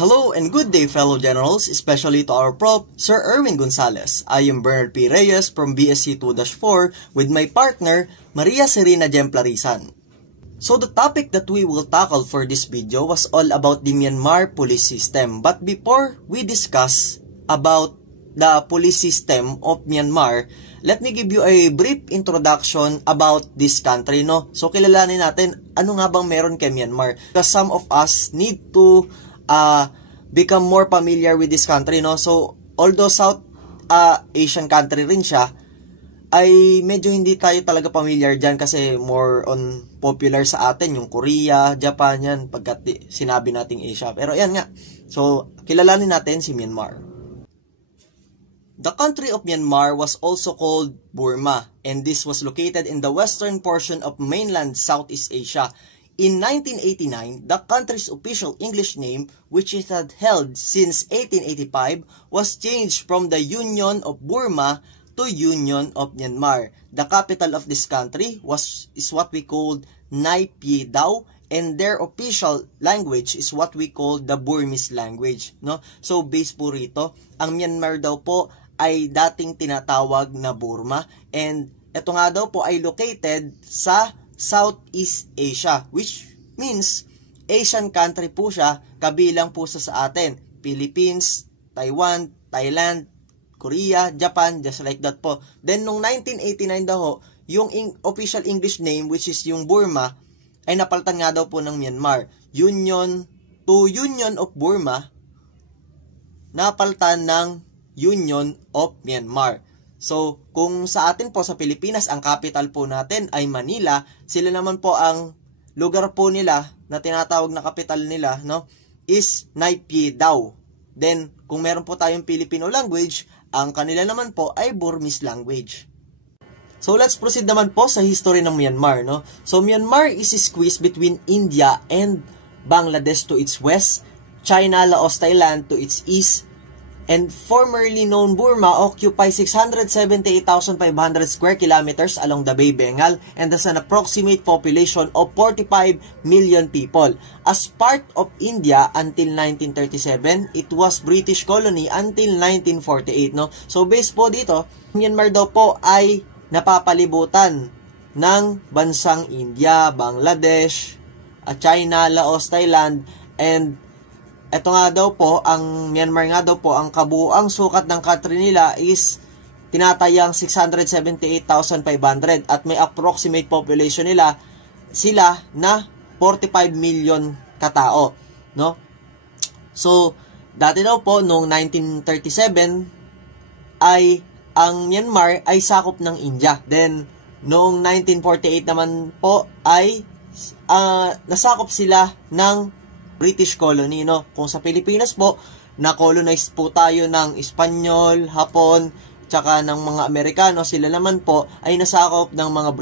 Hello and good day fellow generals, especially to our Prof. Sir Erwin Gonzalez. I am Bernard P. Reyes from BSC 2-4 with my partner, Maria Serena Jemplarisan. So the topic that we will tackle for this video was all about the Myanmar police system. But before we discuss about the police system of Myanmar, let me give you a brief introduction about this country, no? So kilalanin natin ano nga bang meron kay Myanmar. Because some of us need to become more familiar with this country, no? So although South Asian country rin siya, ay medyo hindi tayo talaga familiar dyan kasi more on popular sa atin yung Korea, Japan yan pagkat sinabi nating Asia. Pero yan nga. So kilalanin natin si Myanmar. The country of Myanmar was also called Burma, and this was located in the western portion of mainland Southeast Asia. In 1989, the country's official English name, which it had held since 1885, was changed from the Union of Burma to Union of Myanmar. The capital of this country is what we called Naypyidaw, and their official language is what we call the Burmese language, no? So base po rito, ang Myanmar daw po ay dating tinatawag na Burma, and ito nga daw po ay located sa Southeast Asia, which means Asian country po siya, kabilang po sa atin, Philippines, Taiwan, Thailand, Korea, Japan, just like that po. Then nung 1989 daw, yung official English name, which is yung Burma, ay napalitan nga daw po ng Myanmar. Union of Burma, napalitan ng Union of Myanmar. So, kung sa atin po sa Pilipinas, ang capital po natin ay Manila, sila naman po ang lugar po nila na tinatawag na capital nila, no, is Naypyidaw. Then, kung meron po tayong Filipino language, ang kanila naman po ay Burmese language. So, let's proceed naman po sa history ng Myanmar, no. So, Myanmar is squeezed between India and Bangladesh to its west, China, Laos, Thailand to its east, and formerly known Burma occupies 678,500 square kilometers along the Bay Bengal and has an approximate population of 45 million people. As part of India until 1937, it was British colony until 1948, no? So based po dito, Myanmar daw po ay napapalibutan ng bansang India, Bangladesh, China, Laos, Thailand, and ito nga daw po, ang Myanmar nga daw po, ang kabuuang sukat ng country nila is tinatayang 678,500 at may approximate population sila na 45 million katao, no? So, dati daw po, noong 1937, ay ang Myanmar ay sakop ng India. Then, noong 1948 naman po, ay nasakop sila ng British colony, no? Kung sa Pilipinas po, na-colonize po tayo ng Espanyol, Hapon, tsaka ng mga Amerikano, sila naman po ay nasakop ng mga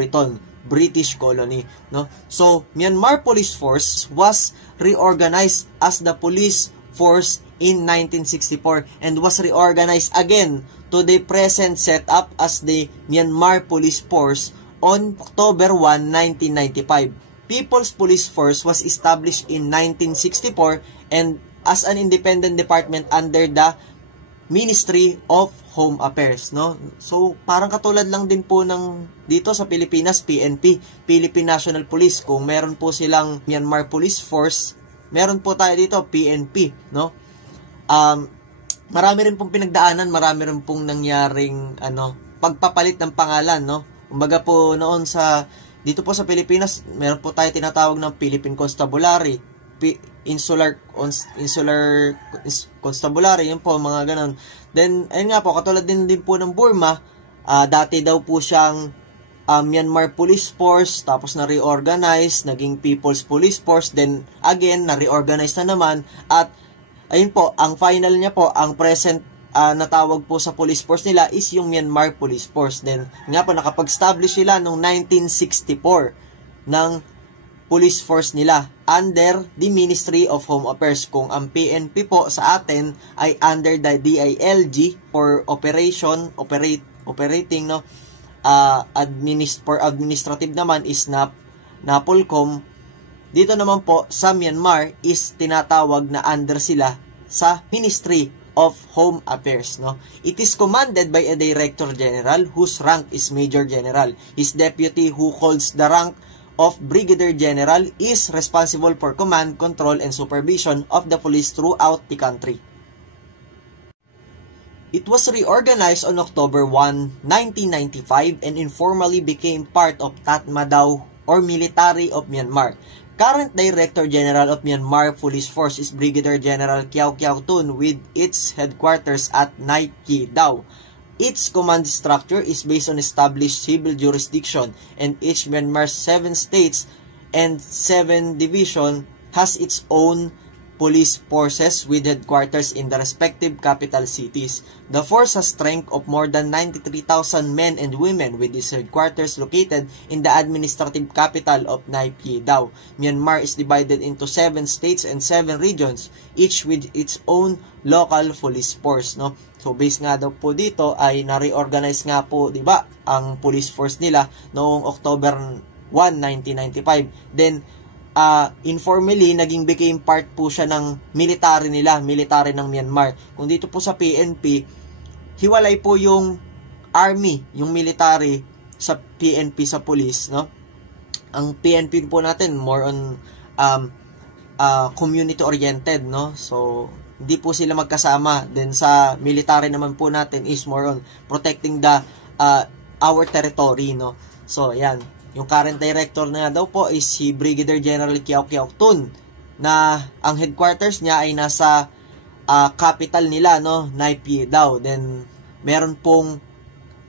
British colony, no? So, Myanmar Police Force was reorganized as the police force in 1964 and was reorganized again to the present setup as the Myanmar Police Force on October 1, 1995. People's Police Force was established in 1964 and as an independent department under the Ministry of Home Affairs, no? So, parang katulad lang din po ng dito sa Pilipinas, PNP, Philippine National Police. Kung meron po silang Myanmar Police Force, meron po tayo dito, PNP, no? Marami rin pong pinagdaanan, marami rin pong nangyaring pagpapalit ng pangalan, no? Kumbaga po noon dito po sa Pilipinas, meron po tayo tinatawag ng Philippine Constabulary, Insular Constabulary, yun po, mga ganon. Then, ayun nga po, katulad din po ng Burma, dati daw po siyang Myanmar Police Force, tapos na-reorganize, naging People's Police Force, then again, na-reorganize na naman, at ayun po, ang final niya po, ang present natawag po sa police force nila is yung Myanmar Police Force. Then, nga po, nakapag-establish sila noong 1964 ng police force nila under the Ministry of Home Affairs. Kung ang PNP po sa atin ay under the DILG for operating, no? For administrative naman is NAPOLCOM. Dito naman po sa Myanmar is tinatawag na under sila sa Ministry of Home Affairs, no? It is commanded by a Director General whose rank is Major General. His deputy, who holds the rank of Brigadier General, is responsible for command, control, and supervision of the police throughout the country. It was reorganized on October 1, 1995 and informally became part of Tatmadaw or Military of Myanmar. Current Director General of Myanmar Police Force is Brigadier General Kyaw Kyaw Tun with its headquarters at Naypyidaw. Its command structure is based on established civil jurisdiction, and each Myanmar's 7 states and 7 division has its own police forces with headquarters in the respective capital cities. The force has strength of more than 93,000 men and women with its headquarters located in the administrative capital of Naypyidaw. Myanmar is divided into 7 states and 7 regions, each with its own local police force, no? So based nga daw po dito ay na-reorganize nga po, 'di ba, ang police force nila noong October 1, 1995. Then informally, became part po siya ng military nila, military ng Myanmar. Kung dito po sa PNP, hiwalay po yung army, yung military sa PNP sa police, no? Ang PNP po natin more on community oriented, no? So hindi po sila magkasama. Then sa military naman po natin is more on protecting the our territory, no? So ayan. Yung current director na daw po is si Brigadier General Kyaw Kyaw Tun, na ang headquarters niya ay nasa capital nila, no, Naypyidaw. Then meron pong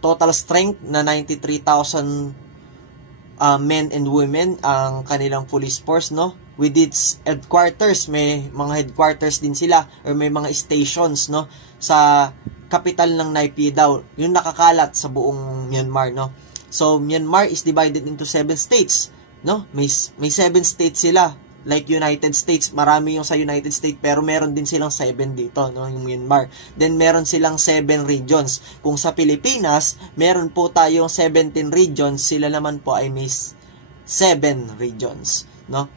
total strength na 93,000 men and women ang kanilang police force, no. With its headquarters, may mga headquarters din sila or may mga stations, no, sa capital ng Naypyidaw, yung nakakalat sa buong Myanmar, no. So, Myanmar is divided into 7 states, no? May 7 states sila. Like United States, marami yung sa United States, pero meron din silang 7 dito, no? Yung Myanmar. Then, meron silang 7 regions. Kung sa Pilipinas, meron po tayong 17 regions. Sila naman po ay may 7 regions, no?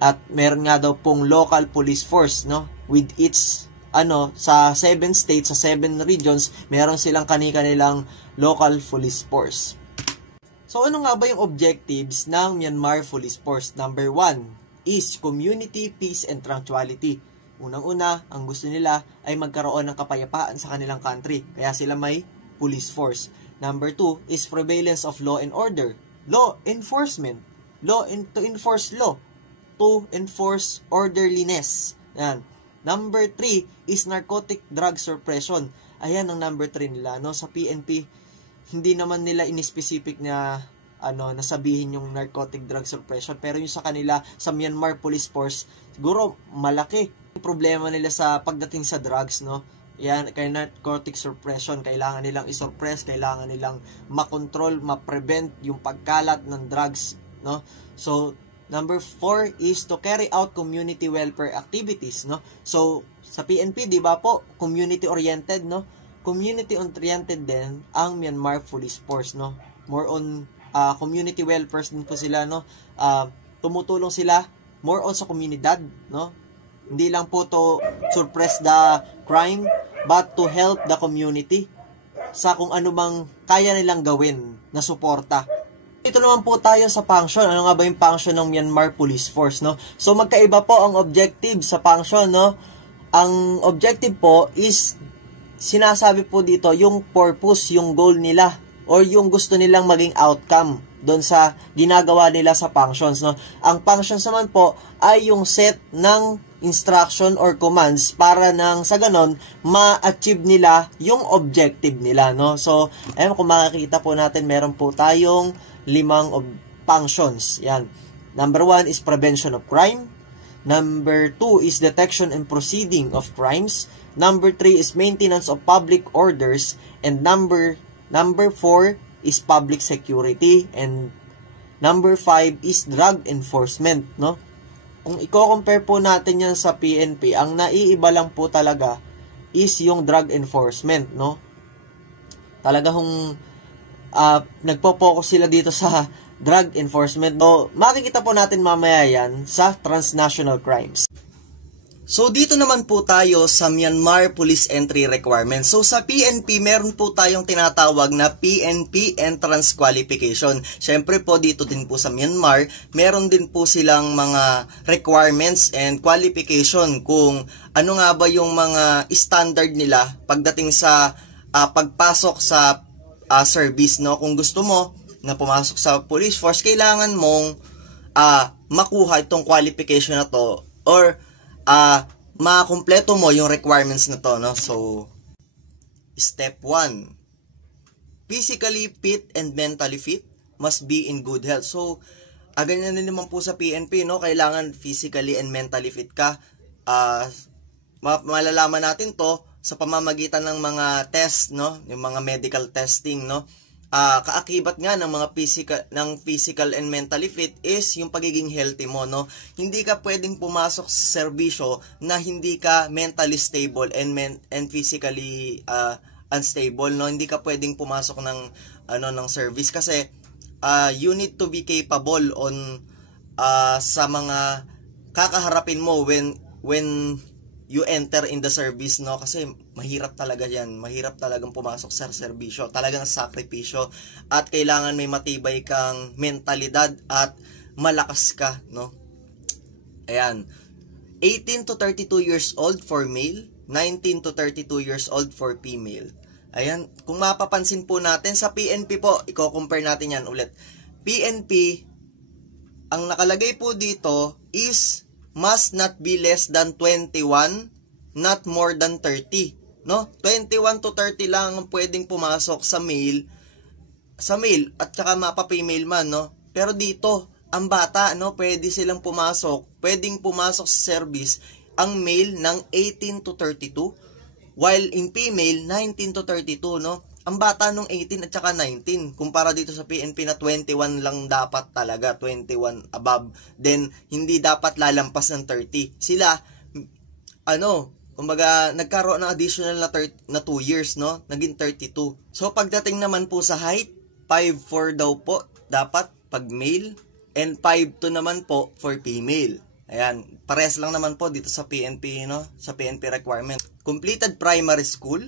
At meron nga daw pong local police force, no? With its, sa 7 states, sa 7 regions, meron silang kanilang local police force. So, ano nga ba yung objectives ng Myanmar Police Force? Number 1 is community, peace, and tranquility. Unang-una, ang gusto nila ay magkaroon ng kapayapaan sa kanilang country. Kaya sila may police force. Number 2 is prevalence of law and order. Law enforcement. To enforce law. To enforce orderliness. Yan. Number 3 is narcotic drug suppression. Ayan ang number 3 nila, no? Sa PNP, hindi naman nila in-specific na nasabihin yung narcotic drug suppression, pero yung sa kanila sa Myanmar Police Force siguro malaki yung problema nila sa pagdating sa drugs, no? Yan, kaya narcotic suppression, kailangan nilang i-suppress, kailangan nilang makontrol, ma-prevent yung pagkalat ng drugs, no? So number 4 is to carry out community welfare activities, no? So sa PNP, di ba po, community oriented, no? Community-oriented din ang Myanmar Police Force, no? More on community welfare din po sila, no? Tumutulong sila more on sa komunidad, no? Hindi lang po to suppress the crime, but to help the community sa kung ano bang kaya nilang gawin na suporta. Ito naman po tayo sa function. Ano nga ba yung function ng Myanmar Police Force, no? So magkaiba po ang objective sa function, no? Ang objective po is sinasabi po dito yung purpose, yung goal nila or yung gusto nilang maging outcome doon sa ginagawa nila sa functions, no? Ang functions naman po ay yung set ng instruction or commands para nang sa ganon ma-achieve nila yung objective nila, no? So, ayun, kung makikita po natin, meron po tayong 5 functions. Yan. Number 1 is prevention of crime. Number 2 is detection and proceeding of crimes. Number 3 is maintenance of public orders. And number 4 is public security. And number 5 is drug enforcement, no? Kung i-compare po natin yan sa PNP, ang naiiba lang po talaga is yung drug enforcement, no? Talagang nagpo-focus sila dito sa drug enforcement. So, makikita po natin mamaya yan sa transnational crimes. So dito naman po tayo sa Myanmar Police Entry Requirements. So sa PNP, meron po tayong tinatawag na PNP Entrance Qualification. Syempre po dito din po sa Myanmar, meron din po silang mga requirements and qualification kung ano nga ba yung mga standard nila pagdating sa pagpasok sa service, no? Kung gusto mo na pumasok sa police force, kailangan mong makuha itong qualification na to or makumpleto mo yung requirements na to, no? So, step 1, physically fit and mentally fit, must be in good health. So, ganyan din naman po sa PNP, no? Kailangan physically and mentally fit ka. Malalaman natin to sa pamamagitan ng mga test, no? Yung mga medical testing, no? Kaakibat nga ng mga physical and mentally fit is yung pagiging healthy mo, no? Hindi ka pwedeng pumasok sa serbisyo na hindi ka mentally stable and physically unstable, no? Hindi ka pwedeng pumasok ng service kasi you need to be capable on sa mga kakaharapin mo when you enter in the service, no? Kasi mahirap talaga yan. Mahirap talagang pumasok sa serbisyo. Talagang sakripisyo. At kailangan may matibay kang mentalidad at malakas ka, no? Ayan. 18 to 32 years old for male, 19 to 32 years old for female. Ayan. Kung mapapansin po natin, sa PNP po, i-compare natin yan ulit. PNP, ang nakalagay po dito is must not be less than 21, not more than 30, no? 21 to 30 lang ang pwedeng pumasok sa male at saka mapa-female man, no? Pero dito, ang bata, no, pwedeng pumasok sa service ang male ng 18 to 32, while in female 19 to 32, no? Ang bata nung 18 at saka 19, kumpara dito sa PNP na 21 lang dapat talaga, 21 above, then hindi dapat lalampas ng 30. Sila, kumbaga, nagkaroon ng additional na 2 years, no? Naging 32. So, pagdating naman po sa height, 5'4" daw po, dapat pag male, and 5'2" naman po for female. Ayan, pares lang naman po dito sa PNP, no? Sa PNP requirement. Completed primary school,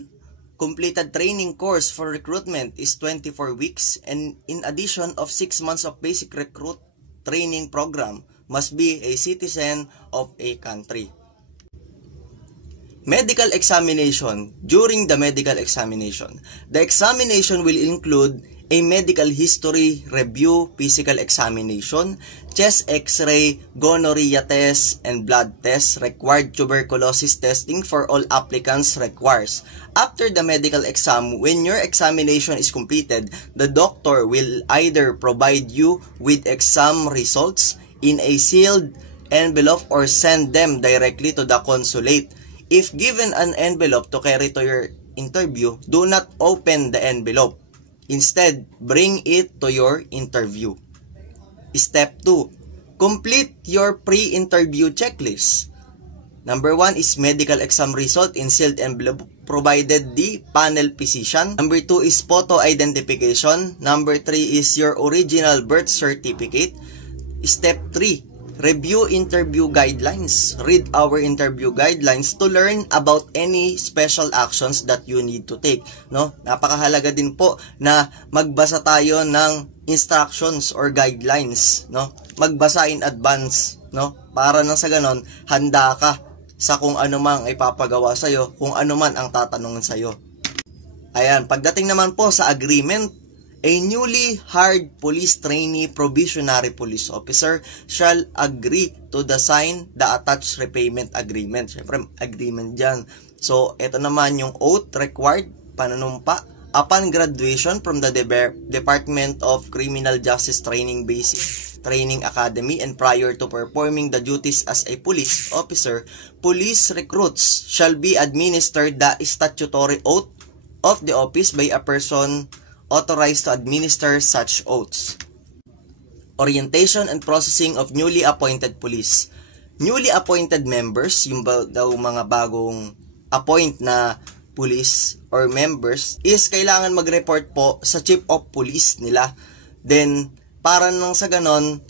completed training course for recruitment is 24 weeks, and in addition of 6 months of basic recruit training program, must be a citizen of a country. Medical examination. During the medical examination, the examination will include a medical history review, physical examination, chest x-ray, gonorrhea test, and blood test. Required tuberculosis testing for all applicants requires. After the medical exam, when your examination is completed, the doctor will either provide you with exam results in a sealed envelope or send them directly to the consulate. If given an envelope to carry to your interview, do not open the envelope. Instead, bring it to your interview. Step 2. Complete your pre-interview checklist. Number 1 is medical exam result in sealed envelope provided the panel physician. Number 2 is photo identification. Number 3 is your original birth certificate. Step 3. Review interview guidelines. Read our interview guidelines to learn about any special actions that you need to take, no? Napakahalaga din po na magbasa tayo ng instructions or guidelines, no? Magbasa in advance, no? Para nang sa ganon, handa ka sa kung ano mang ipapagawa sa'yo, kung ano man ang tatanungin sa'yo. Ayan, pagdating naman po sa agreement, a newly hired police trainee probationary police officer shall agree to sign the attached repayment agreement. Siyempre, agreement dyan. So, ito naman yung oath required, pananumpa, upon graduation from the Department of Criminal Justice Training Basic Training Academy and prior to performing the duties as a police officer, police recruits shall be administered the statutory oath of the office by a person authorized to administer such oaths. Orientation and processing of newly appointed police. Newly appointed members, yung daw mga bagong appoint na police or members, is kailangan mag-report po sa chief of police nila. Then, para nang sa ganon,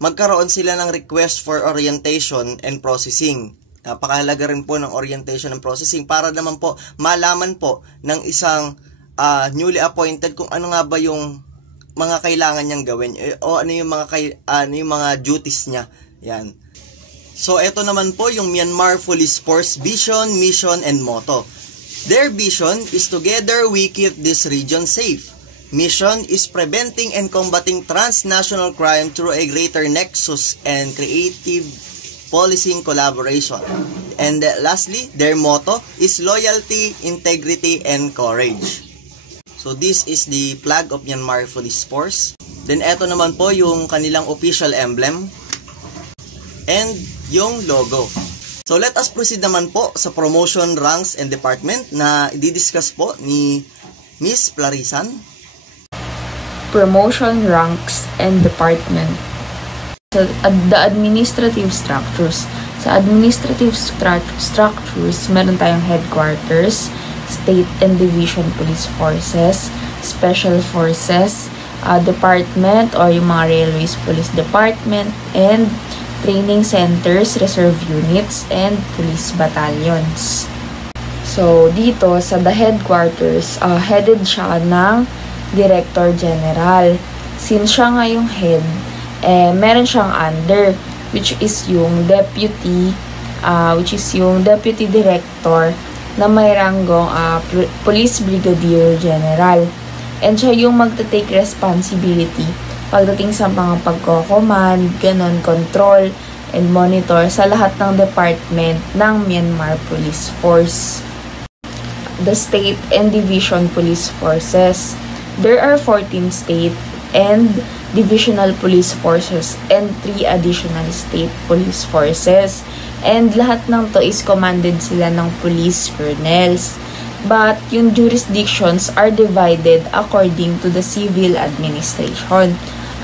magkaroon sila ng request for orientation and processing. Napakahalaga rin po ng orientation and processing para naman po malaman po ng isang newly appointed kung ano nga ba yung mga kailangan niyang gawin o ano yung mga duties niya. Yan. So ito naman po yung Myanmar Police Force vision, mission and motto. Their vision is together we keep this region safe. Mission is preventing and combating transnational crime through a greater nexus and creative policing collaboration. And lastly, their motto is loyalty, integrity, and courage. So this is the flag of Myanmar Police Force. Then eto naman po yung kanilang official emblem and yung logo. So let us proceed naman po sa promotion, ranks, and department na i-discuss po ni Miss Plarisan. Promotion, ranks, and department. The administrative structures. Sa administrative structures, meron tayong headquarters, state and division police forces, special forces, department or yung mga railways police department, and training centers, reserve units, and police battalions. So, dito sa the headquarters, headed siya ng Director General. Since siya nga yung head, meron siyang under, which is yung deputy director na may ranggong police brigadier general. And siya yung magta-take responsibility pagdating sa mga pagko-command, ganon, control, and monitor sa lahat ng department ng Myanmar Police Force. The state and division police forces. There are 14 state and divisional police forces and 3 additional state police forces. And lahat ng to is commanded sila ng police colonels. But yung jurisdictions are divided according to the civil administration.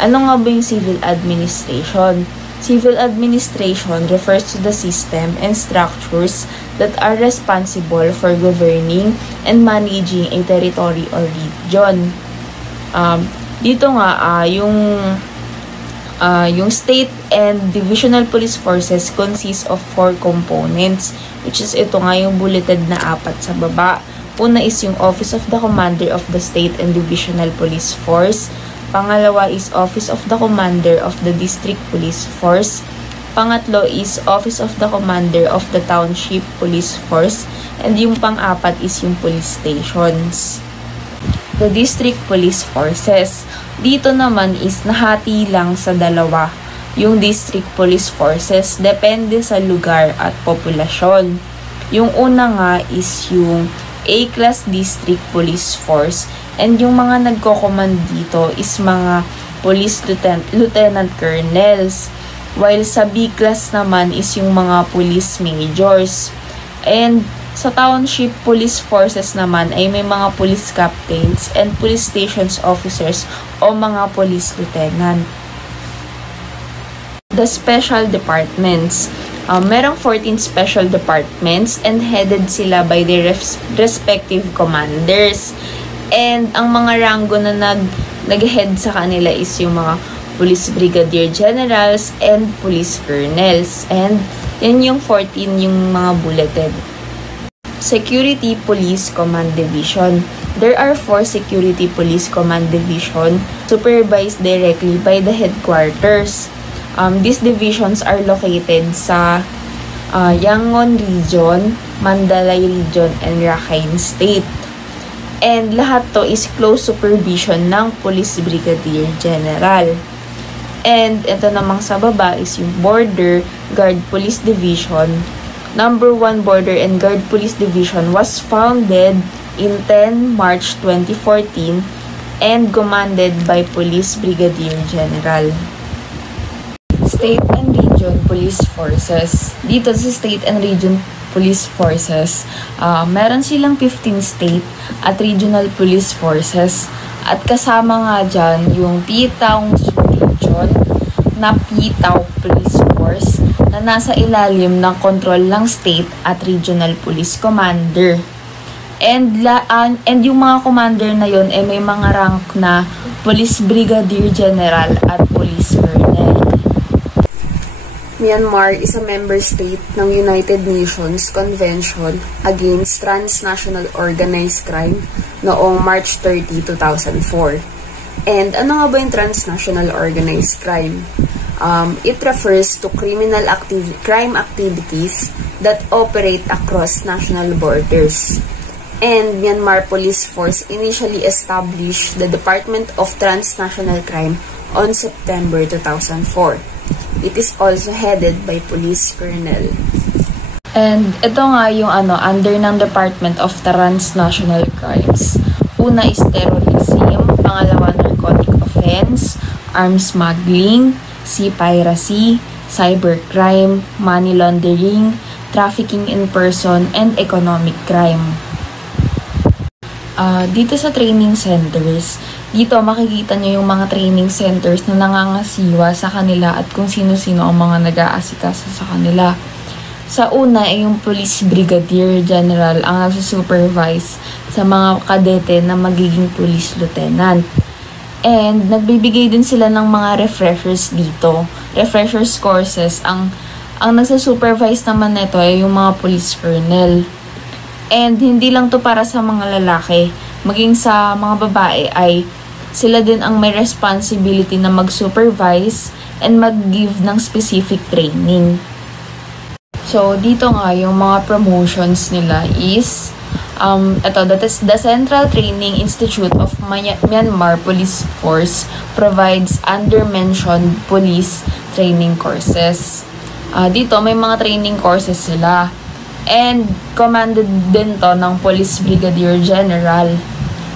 Ano nga ba yung civil administration? Civil administration refers to the system and structures that are responsible for governing and managing a territory or region. Dito nga, yung state and divisional police forces consist of 4 components, which is ito nga yung bulleted na 4 sa baba. Una is yung Office of the Commander of the State and Divisional Police Force. Pangalawa is Office of the Commander of the District Police Force. Pangatlo is Office of the Commander of the Township Police Force. And yung pang-apat is yung police stations. The District Police Forces. Dito naman is nahati lang sa dalawa. Yung District Police Forces depende sa lugar at populasyon. Yung una nga is yung A-Class District Police Force. And yung mga nagko-command dito is mga Police Lieutenant Colonels. While sa B-Class naman is yung mga Police Majors. And sa Township Police Forces naman ay may mga Police Captains and Police Stations Officers o mga Police Lieutenant. The Special Departments. Merong 14 special departments and headed sila by their respective commanders. And ang mga ranggo na nag-head sa kanila is yung mga Police Brigadier Generals and Police Colonels. And yan yung 14 yung mga bulleted. Security Police Command Division. There are 4 Security Police Command Division supervised directly by the headquarters. These divisions are located sa Yangon Region, Mandalay Region, and Rakhine State. And lahat to is close supervision ng Police Brigadier General. And ito namang sa baba is yung Border Guard Police Division. Number 1 Border and Guard Police Division was founded in 10 March 2014 and commanded by Police Brigadier General. State and Region Police Forces. Dito sa State and Region Police Forces, meron silang 15 state at regional police forces. At kasama nga dyan yung P-Town Region na P-Town Police Force na nasa ilalim ng control ng state at regional police commander. And yung mga commander na yon ay may mga rank na Police Brigadier General at Police Colonel. Myanmar is a member state ng United Nations Convention Against Transnational Organized Crime noong March 30, 2004. And ano nga ba yung transnational organized crime? It refers to crime activities that operate across national borders. And Myanmar Police Force initially established the Department of Transnational Crime on September 2004. It is also headed by Police Colonel. And ito nga yung under ng Department of Transnational Crimes. Una is terrorism, pangalawa narcotic offense, arms smuggling, sea piracy, cybercrime, money laundering, trafficking in person, and economic crime. Dito sa training centers, dito makikita nyo yung mga training centers na nangangasiwa sa kanila at kung sino-sino ang mga nag-aasikaso sa kanila. Sa una ay yung Police Brigadier General ang nagsusupervise sa mga kadete na magiging police lieutenant. And nagbibigay din sila ng mga refreshers dito. Refreshers courses. Ang nagsusupervise naman nito ay yung mga police colonel. And hindi lang to para sa mga lalaki, maging sa mga babae ay sila din ang may responsibility na mag-supervise and mag-give ng specific training. So, dito nga yung mga promotions nila is that is the Central Training Institute of Myanmar Police Force provides under-mentioned police training courses. Dito may mga training courses sila. And commanded din to ng Police Brigadier General.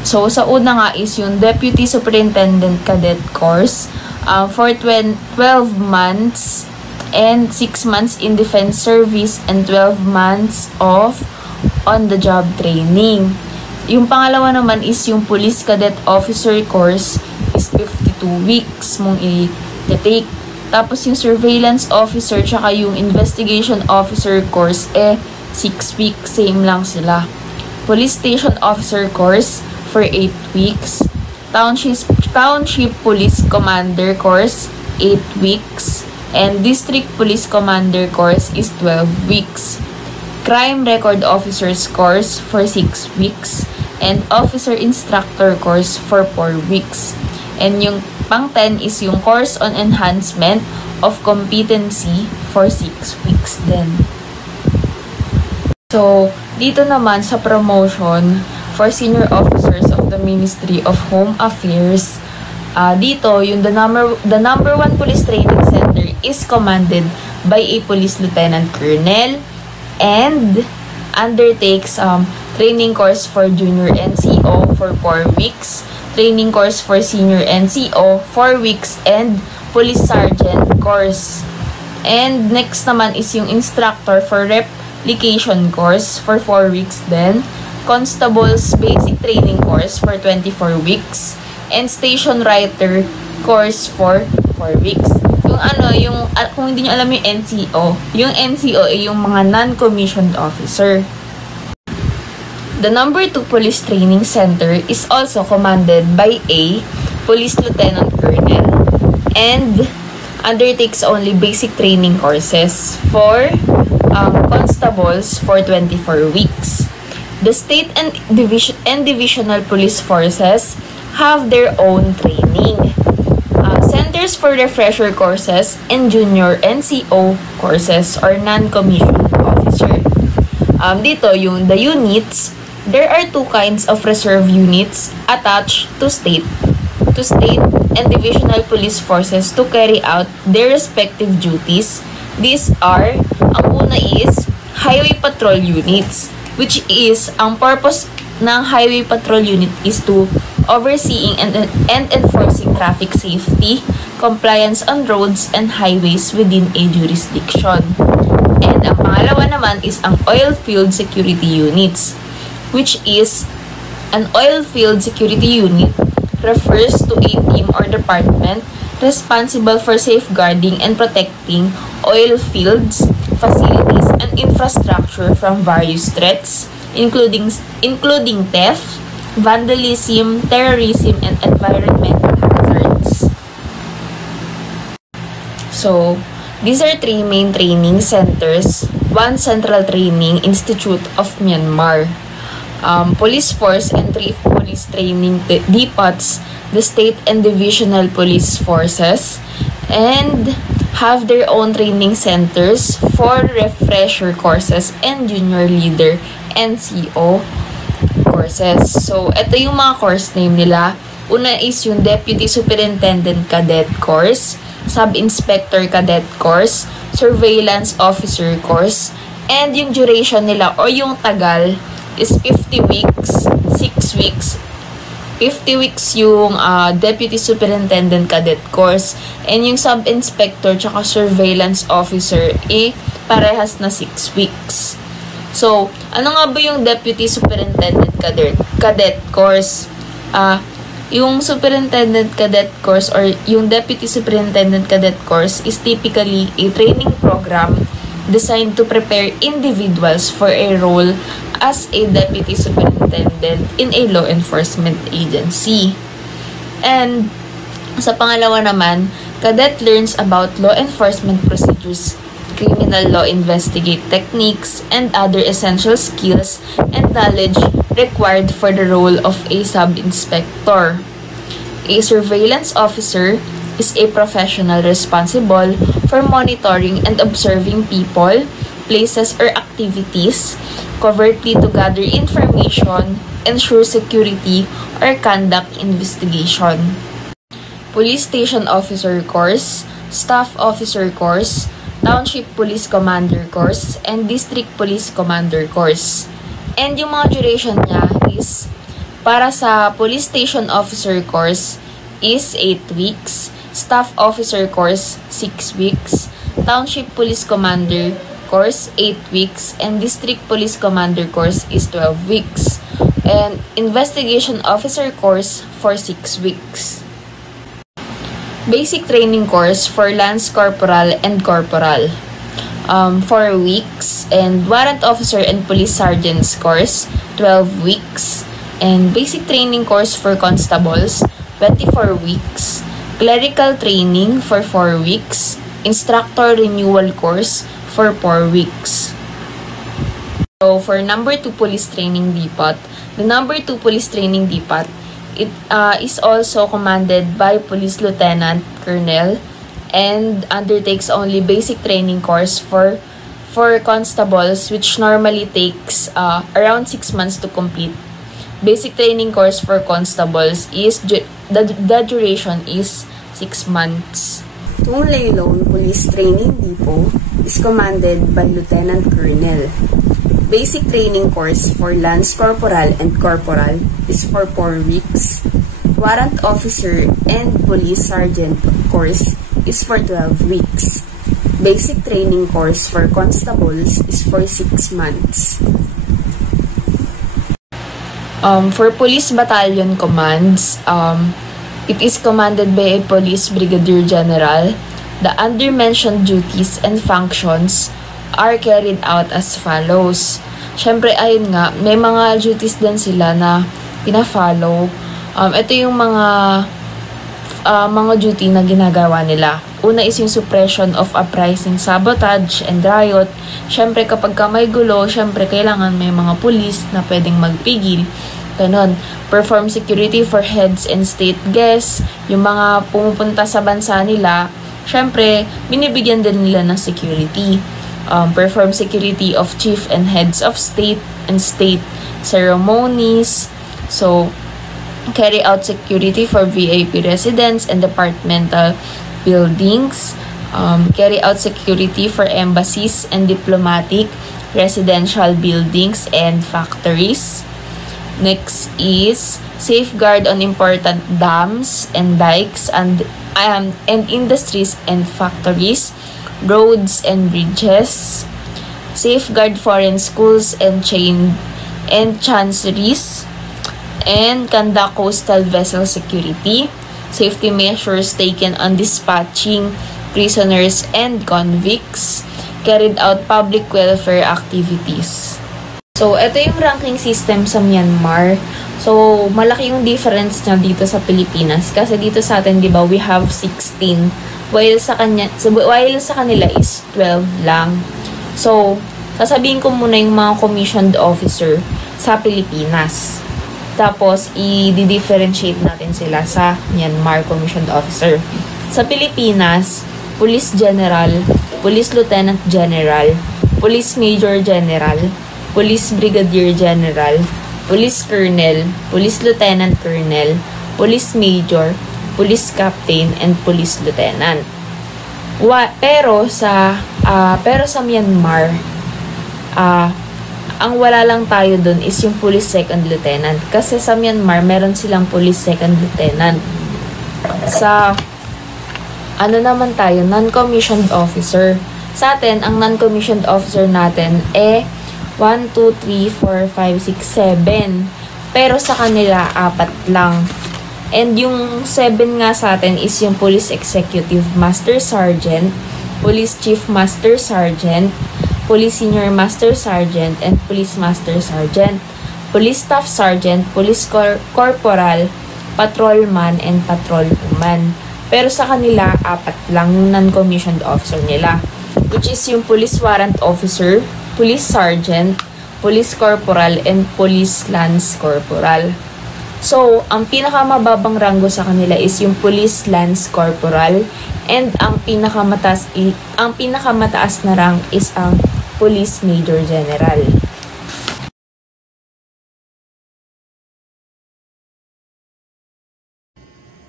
So, sa una nga is yung Deputy Superintendent Cadet Course for 12 months and 6 months in Defense Service and 12 months of on-the-job training. Yung pangalawa naman is yung Police Cadet Officer Course is 52 weeks mong i-take. Tapos yung Surveillance Officer tsaka yung Investigation Officer Course 6 weeks, same lang sila. Police Station Officer Course for 8 weeks. Township Police Commander Course 8 weeks. And District Police Commander Course is 12 weeks. Crime Record Officers Course for 6 weeks. And Officer Instructor Course for 4 weeks. And yung pang-10 is yung Course on Enhancement of Competency for 6 weeks din. So, dito naman sa promotion for senior officers of the Ministry of Home Affairs, dito yung the number 1 police training center is commanded by a police lieutenant colonel and undertakes training course for junior NCO for 4 weeks, training course for senior NCO 4 weeks, and police sergeant course. And next naman is yung instructor for replication course for 4 weeks then, constable's basic training course for 24 weeks, and station writer course for 4 weeks. Yung kung hindi nyo alam yung NCO ay yung mga non-commissioned officer. The number 2 police training center is also commanded by a police lieutenant colonel and undertakes only basic training courses for constables for 24 weeks. The state and divisional police forces have their own training. Centers for refresher courses and junior NCO courses or non-commissioned officer. Dito yung the units, there are 2 kinds of reserve units attached to state and divisional police forces to carry out their respective duties. These are, ang una is highway patrol units, which is, ang purpose ng highway patrol unit is to overseeing and enforcing traffic safety, compliance on roads and highways within a jurisdiction. And ang pangalawa naman is ang oil field security units, which is an oil field security unit refers to a team or department responsible for safeguarding and protecting oil fields, facilities, and infrastructure from various threats, including theft, vandalism, terrorism, and environmental hazards. So, These are 3 main training centers, 1 central training institute of Myanmar, police force and 3 police training depots, the state and divisional police forces, and have their own training centers for refresher courses and junior leader NCO courses. So, ito yung mga course name nila. Una is yung Deputy Superintendent Cadet Course, Sub-Inspector Cadet Course, Surveillance Officer Course, and yung duration nila or yung tagal is 50 weeks, 6 weeks. 50 weeks yung Deputy Superintendent Cadet Course, and yung Sub-Inspector tsaka Surveillance Officer parehas na 6 weeks. So, ano nga ba yung Deputy Superintendent Cadet Course? Yung Superintendent Cadet Course or yung Deputy Superintendent Cadet Course is typically a training program designed to prepare individuals for a role as a Deputy Superintendent in a law enforcement agency. And sa pangalawa naman, cadet learns about law enforcement procedures, criminal law investigate techniques, and other essential skills and knowledge required for the role of a sub-inspector. A surveillance officer is a professional responsible for monitoring and observing people, places, or activities covertly to gather information, ensure security, or conduct investigation. Police Station Officer Course, Staff Officer Course, Township Police Commander Course, and District Police Commander Course. And yung mga duration niya is, para sa Police Station Officer Course is 8 weeks, Staff Officer Course 6 weeks, Township Police Commander Course 8 weeks, and District Police Commander Course is 12 weeks, and Investigation Officer Course for 6 weeks. Basic Training Course for Lance Corporal and Corporal, 4 weeks, and Warrant Officer and Police Sergeant's Course, 12 weeks, and Basic Training Course for Constables, 24 weeks, Clerical Training for 4 weeks, Instructor Renewal Course for 4 weeks. So, for number 2 Police Training Depot, the number 2 Police Training Depot, it is also commanded by Police Lieutenant Colonel and undertakes only basic training course for constables, which normally takes around 6 months to complete. Basic training course for constables is the duration is 6 months. Tung Laylone Police Training Depot is commanded by Lieutenant Colonel. Basic training course for Lance Corporal and Corporal is for 4 weeks. Warrant Officer and Police Sergeant course is for 12 weeks. Basic training course for constables is for 6 months. For Police Battalion Commands, it is commanded by a Police Brigadier General. The undermentioned duties and functions are carried out as follows. Syempre, ayun nga, may mga duties din sila na pina-follow. Ito yung mga duty na ginagawa nila. Una is yung suppression of uprising, sabotage, and riot. Syempre, kapag ka may gulo, syempre, kailangan may mga pulis na pwedeng magpigil. Ganon. Perform security for heads and state guests. Yung mga pumupunta sa bansa nila, syempre, binibigyan din nila ng security. Perform security of chief and heads of state and state ceremonies. So, carry out security for VIP residents and departmental buildings. Carry out security for embassies and diplomatic residential buildings and factories. Next is safeguard on important dams and dikes and industries and factories, roads and bridges. Safeguard foreign schools and chanceries, and conduct coastal vessel security. Safety measures taken on dispatching prisoners and convicts. Carried out public welfare activities. So, ito yung ranking system sa Myanmar. So, malaki yung difference niya dito sa Pilipinas. Kasi dito sa atin, di ba, we have 16 while sa kanila is 12 lang. So, sasabihin ko muna yung mga commissioned officer sa Pilipinas. Tapos, i-differentiate natin sila sa Myanmar commissioned officer. Sa Pilipinas, Police General, Police Lieutenant General, Police Major General, Police Brigadier General, Police Colonel, Police Lieutenant Colonel, Police Major, Police Captain, and Police Lieutenant. Pero sa Myanmar, ang wala lang tayo dun is yung Police Second Lieutenant. Kasi sa Myanmar, meron silang Police Second Lieutenant. Sa naman tayo, non-commissioned officer. Sa atin, ang non-commissioned officer natin 1, 2, 3, 4, 5, 6, 7. Pero sa kanila, 4 lang. And yung 7 nga sa atin is yung Police Executive Master Sergeant, Police Chief Master Sergeant, Police Senior Master Sergeant, and Police Master Sergeant, Police Staff Sergeant, Police Corporal, Patrolman, and Patrolwoman. Pero sa kanila, 4 lang yung non-commissioned officer nila, which is yung Police Warrant Officer, Police Sergeant, Police Corporal, and Police Lance Corporal. So, ang pinakamababang ranggo sa kanila is yung Police Lance Corporal, and ang pinakamataas na rank is ang Police Major General.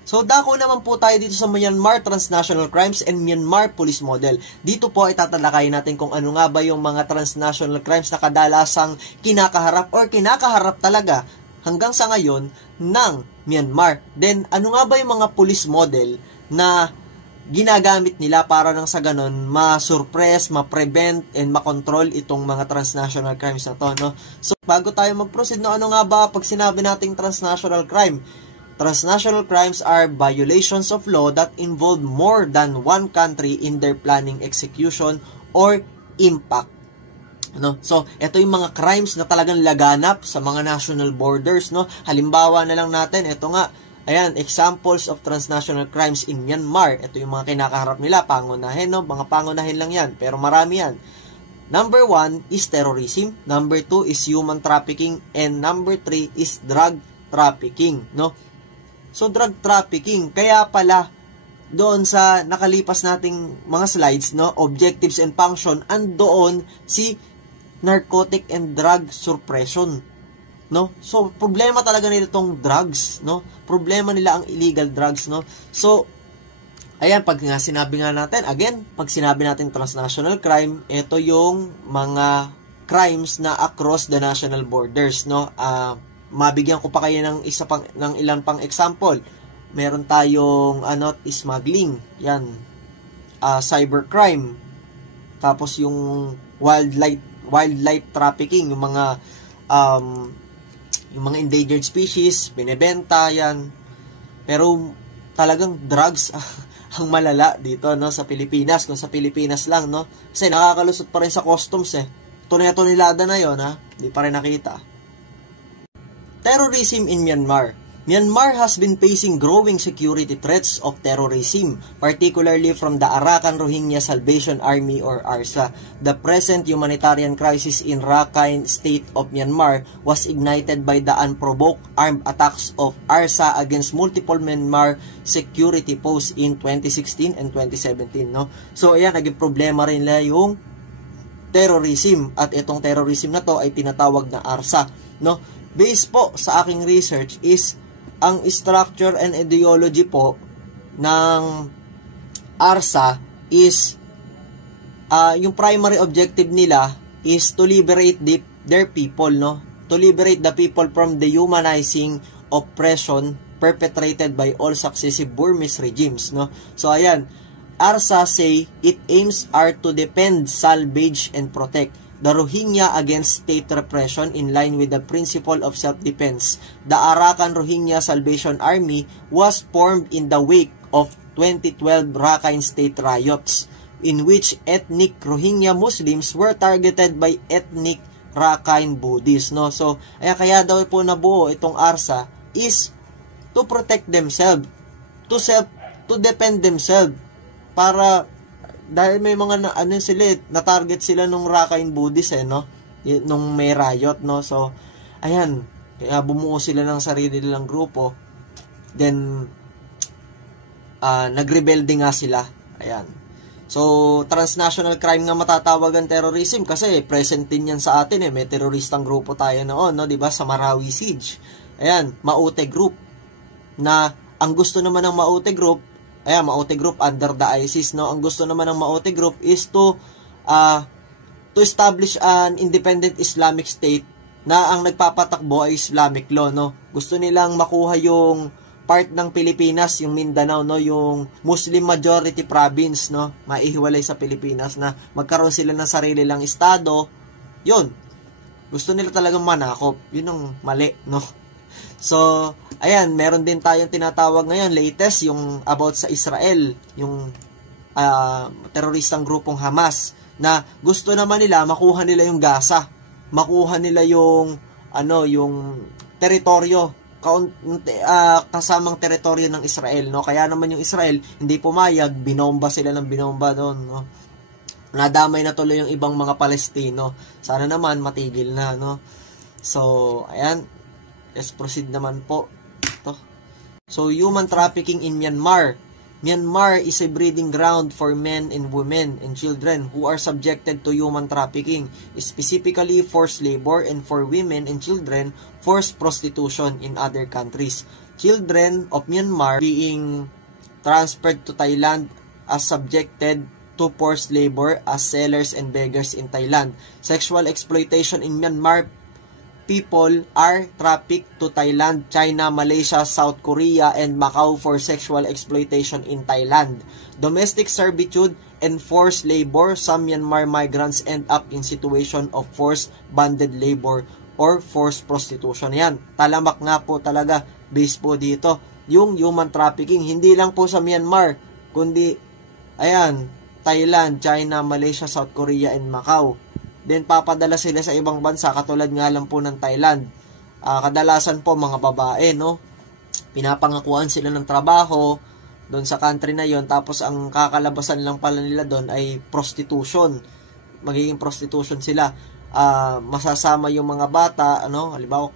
So, dako naman po tayo dito sa Myanmar Transnational Crimes and Myanmar Police Model. Dito po ay tatalakayin natin kung ano nga ba yung mga transnational crimes na kadalasang kinakaharap or kinakaharap talaga hanggang sa ngayon ng Myanmar. Then, ano nga ba yung mga police model na ginagamit nila para nang sa ganon ma-suppress, ma-prevent, and ma-control itong mga transnational crimes na to, no? So, bago tayo mag-proceed, no, ano nga ba pag sinabi nating transnational crime? Transnational crimes are violations of law that involve more than one country in their planning, execution, or impact. No? So, ito yung mga crimes na talagang laganap sa mga national borders. No? Halimbawa na lang natin, ito nga, ayan, examples of transnational crimes in Myanmar. Ito yung mga kinakaharap nila, pangunahin, no? Mga pangunahin lang yan, pero marami yan. Number 1 is terrorism, number 2 is human trafficking, and number 3 is drug trafficking. No? So, drug trafficking, kaya pala doon sa nakalipas nating mga slides, no, objectives and function, andoon si narcotic and drug suppression, no? So, problema talaga nila itong drugs, no? Problema nila ang illegal drugs, no? So, ayan, pag nga sinabi nga natin, again, pag sinabi natin transnational crime, ito yung mga crimes na across the national borders, no? Mabigyan ko pa kayo ng ilan pang example. Meron tayong smuggling, yan, cybercrime, tapos yung wildlife trafficking, yung mga endangered species, binebenta yan. Pero talagang drugs ang malala dito, no, sa Pilipinas, kung sa Pilipinas lang, no, kasi nakakalusot pa rin sa customs tonelada na yon, hindi pa rin nakita. Terrorism in Myanmar. Myanmar has been facing growing security threats of terrorism, particularly from the Arakan Rohingya Salvation Army or ARSA. The present humanitarian crisis in Rakhine State of Myanmar was ignited by the unprovoked armed attacks of ARSA against multiple Myanmar security posts in 2016 and 2017. No? So, ayan, naging problema rin nila yung terrorism, at itong terrorism na to ay tinatawag na ARSA. No? Based po sa aking research is ang structure and ideology po ng ARSA is yung primary objective nila is to liberate their people, no? To liberate the people from the humanizing oppression perpetrated by all successive Burmese regimes, no? So ayan, ARSA say it aims are to defend, salvage, and protect the Rohingya against state repression in line with the principle of self-defense. The Arakan Rohingya Salvation Army was formed in the wake of 2012 Rakhine State riots, in which ethnic Rohingya Muslims were targeted by ethnic Rakhine Buddhists. No? So, kaya daw po nabuo itong ARSA is to protect themselves, to defend themselves para dahil may mga na-target sila nung Rakhine Buddhist no, nung may riot, no. So ayan, kaya bumuo sila ng sarili nilang grupo, then nagrebelde nga sila. Ayan. So, transnational crime nga matatawagan terrorism kasi present din yan sa atin may teroristang grupo tayo noon, no, 'di ba, sa Marawi Siege. Ayan, Maute Group. Na ang gusto naman ng Maute Group, Maute Group under the ISIS, no. Ang gusto naman ng Maute Group is to establish an independent Islamic state na ang nagpapatakbo ay Islamic law, no. Gusto nilang makuha yung part ng Pilipinas, yung Mindanao, no, yung Muslim majority province, no, maihiwalay sa Pilipinas, na magkaroon sila ng sarili lang estado. Yun, gusto nila talagang manakop. Yun ang mali, no. So ayan, meron din tayong tinatawag ngayon latest, yung about sa Israel, yung teroristang grupong Hamas, na gusto naman nila makuha nila yung Gaza, makuha nila yung yung teritoryo kasamang teritoryo ng Israel, no. Kaya naman yung Israel hindi pumayag, binomba sila ng binomba doon, no. Nadamay na tuloy yung ibang mga Palestino. Sana naman matigil na, no. So ayan, let's proceed naman po. Ito. So human trafficking in Myanmar. Myanmar is a breeding ground for men and women and children who are subjected to human trafficking, specifically forced labor, and for women and children, forced prostitution in other countries. Children of Myanmar being transferred to Thailand as subjected to forced labor as sellers and beggars in Thailand. Sexual exploitation in Myanmar. People are trafficked to Thailand, China, Malaysia, South Korea, and Macau for sexual exploitation in Thailand. Domestic servitude and forced labor. Some Myanmar migrants end up in situation of forced bonded labor or forced prostitution. Yan, talamak nga po talaga, base po dito, yung human trafficking. Hindi lang po sa Myanmar, kundi, ayan, Thailand, China, Malaysia, South Korea, and Macau. Then papadala sila sa ibang bansa, katulad nga lang po ng Thailand. Kadalasan po mga babae, no. Pinapangakuan sila ng trabaho doon sa country na yon, tapos ang kakalabasan lang pala nila doon ay prostitution. Magiging prostitution sila. Masasama yung mga bata, halimbawa,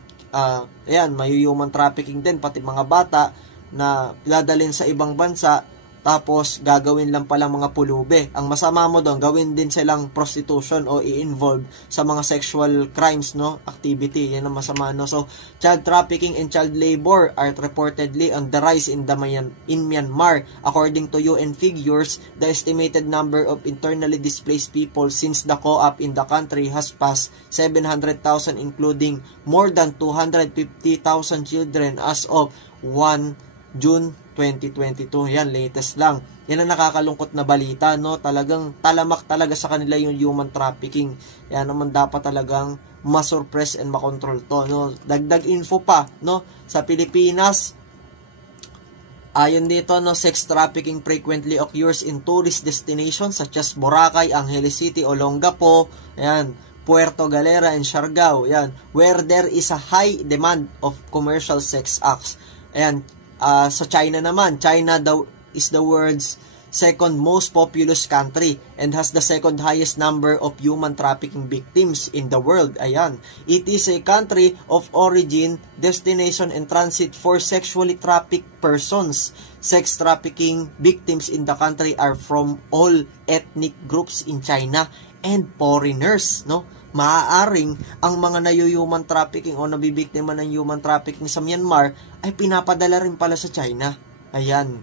ayan, may human trafficking din, pati mga bata na dadalhin sa ibang bansa, tapos gagawin lang pala mga pulube. Ang masama mo doon, gawin din silang prostitution o i-involve sa mga sexual crimes, no, activity. Yan ang masama, no. So child trafficking and child labor are reportedly on the rise in Myanmar. According to UN figures, the estimated number of internally displaced people since the co-op in the country has passed 700,000, including more than 250,000 children as of 1 June 2022. Yan, latest lang. Yan ang nakakalungkot na balita, no. Talagang talamak talaga sa kanila yung human trafficking. Yan naman dapat talagang masurpress and makontrol to, no. Dagdag info pa, no, sa Pilipinas. Ayon dito, no, sex trafficking frequently occurs in tourist destinations such as Boracay, Angeles City, Olongapo, ayan, Puerto Galera, and Siargao, ayan, where there is a high demand of commercial sex acts. Ayan, sa China naman, China is the world's second most populous country and has the second highest number of human trafficking victims in the world. Ayan. It is a country of origin, destination, and transit for sexually trafficked persons. Sex trafficking victims in the country are from all ethnic groups in China and foreigners, no. Maaaring ang mga nayo-human trafficking o nabibiktima ng human trafficking sa Myanmar ay pinapadala rin pala sa China. Ayan.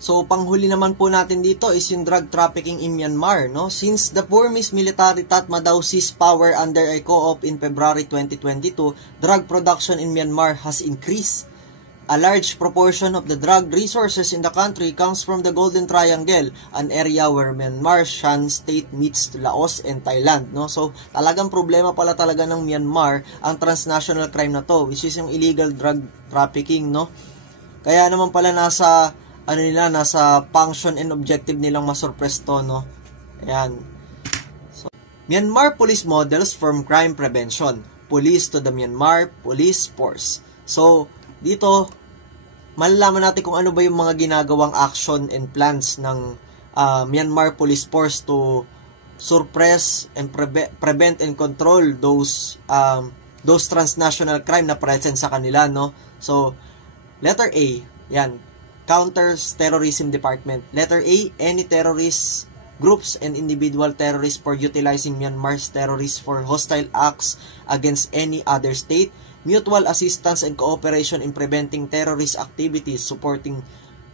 So, panghuli naman po natin dito is yung drug trafficking in Myanmar, no? Since the Burmese military Tatmadaw seized power under a co-op in February 2022, drug production in Myanmar has increased. A large proportion of the drug resources in the country comes from the Golden Triangle, an area where Myanmar, Shan State meets Laos and Thailand, no? So, talagang problema pala talaga ng Myanmar ang transnational crime na to, which is yung illegal drug trafficking, no? Kaya naman pala nasa function and objective nilang masurpress to, no? Ayan. So, Myanmar police models from crime prevention. Police to the Myanmar Police Force. So, dito, malalaman natin kung ano ba yung mga ginagawang action and plans ng Myanmar Police Force to suppress and prevent and control those transnational crime na present sa kanila, no? So, letter A, yan, Counters Terrorism Department. Letter A, any terrorist groups and individual terrorists for utilizing Myanmar's terrorists for hostile acts against any other state, mutual assistance and cooperation in preventing terrorist activities,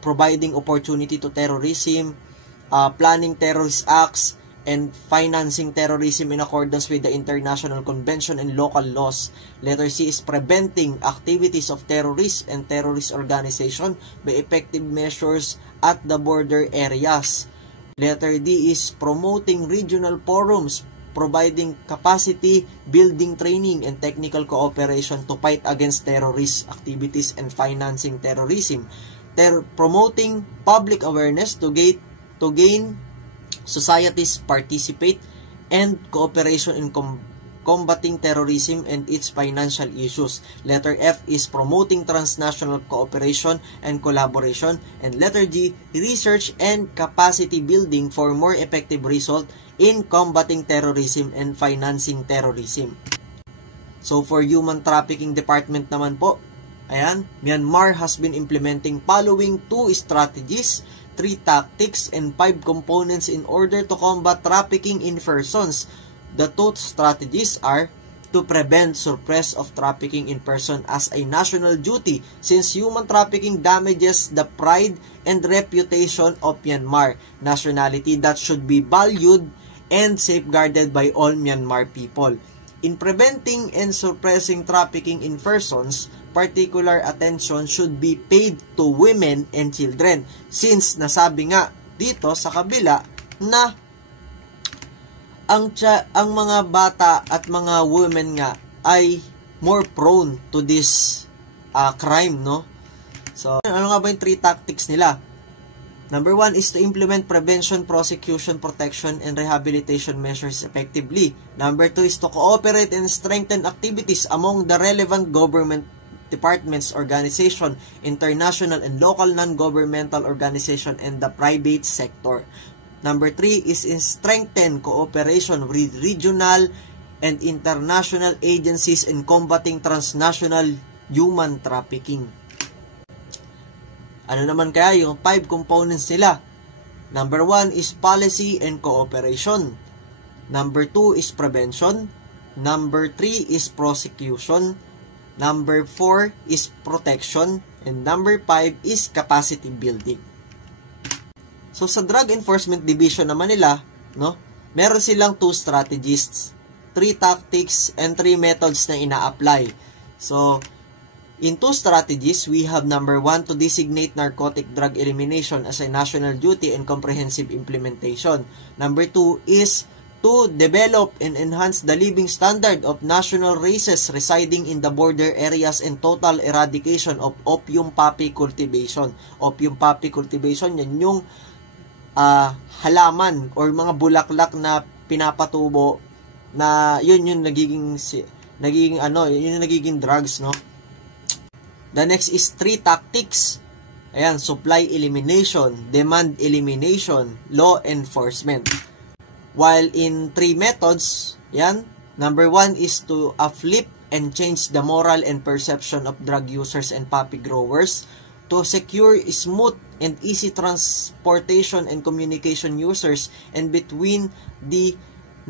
providing opportunity to terrorism, planning terrorist acts, and financing terrorism in accordance with the international convention and local laws. Letter C is preventing activities of terrorists and terrorist organization by effective measures at the border areas. Letter D is promoting regional forums, providing capacity building training and technical cooperation to fight against terrorist activities and financing terrorism. Promoting public awareness to gain societies participate and cooperation in combating terrorism and its financial issues. Letter F is promoting transnational cooperation and collaboration. And letter G, research and capacity building for more effective result in combating terrorism and financing terrorism. So for Human Trafficking Department naman po, ayan, Myanmar has been implementing following 2 strategies, 3 tactics, and 5 components in order to combat trafficking in persons. The 2 strategies are to prevent suppress of trafficking in person as a national duty, since human trafficking damages the pride and reputation of Myanmar nationality that should be valued and safeguarded by all Myanmar people. In preventing and suppressing trafficking in persons, particular attention should be paid to women and children, since nasabi nga dito sa kabila na ang mga bata at mga women nga ay more prone to this crime, no? So, ano nga ba yung 3 tactics nila? Number 1 is to implement prevention, prosecution, protection, and rehabilitation measures effectively. Number 2 is to cooperate and strengthen activities among the relevant government departments, organization, international and local non-governmental organization, and the private sector. Number 3 is in strengthen cooperation with regional and international agencies in combating transnational human trafficking. Ano naman kaya yung 5 components nila? Number 1 is policy and cooperation. Number 2 is prevention. Number 3 is prosecution. Number 4 is protection. And number 5 is capacity building. So sa Drug Enforcement Division naman nila, no, meron silang 2 strategies, 3 tactics, and 3 methods na ina-apply. So, in 2 strategies, we have number 1 to designate narcotic drug elimination as a national duty and comprehensive implementation. Number 2 is to develop and enhance the living standard of national races residing in the border areas and total eradication of opium poppy cultivation. Opium poppy cultivation, yan yung halaman or mga bulaklak na pinapatubo na yun yung nagiging drugs, no? The next is 3 tactics. Ayan, supply elimination, demand elimination, law enforcement. While in 3 methods, yan, number 1 is to flip and change the moral and perception of drug users and poppy growers, to secure smooth and easy transportation and communication users and between the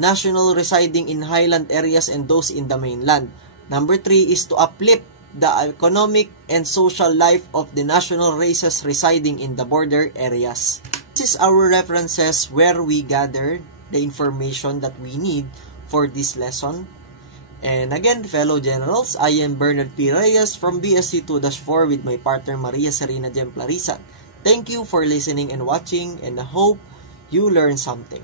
national residing in highland areas and those in the mainland. Number 3 is to uplift the economic and social life of the national races residing in the border areas. This is our references where we gathered the information that we need for this lesson. And again, fellow generals, I am Bernard P. Reyes from BSC 2-4 with my partner Maria Serena Jem Plarisan. Thank you for listening and watching, and I hope you learned something.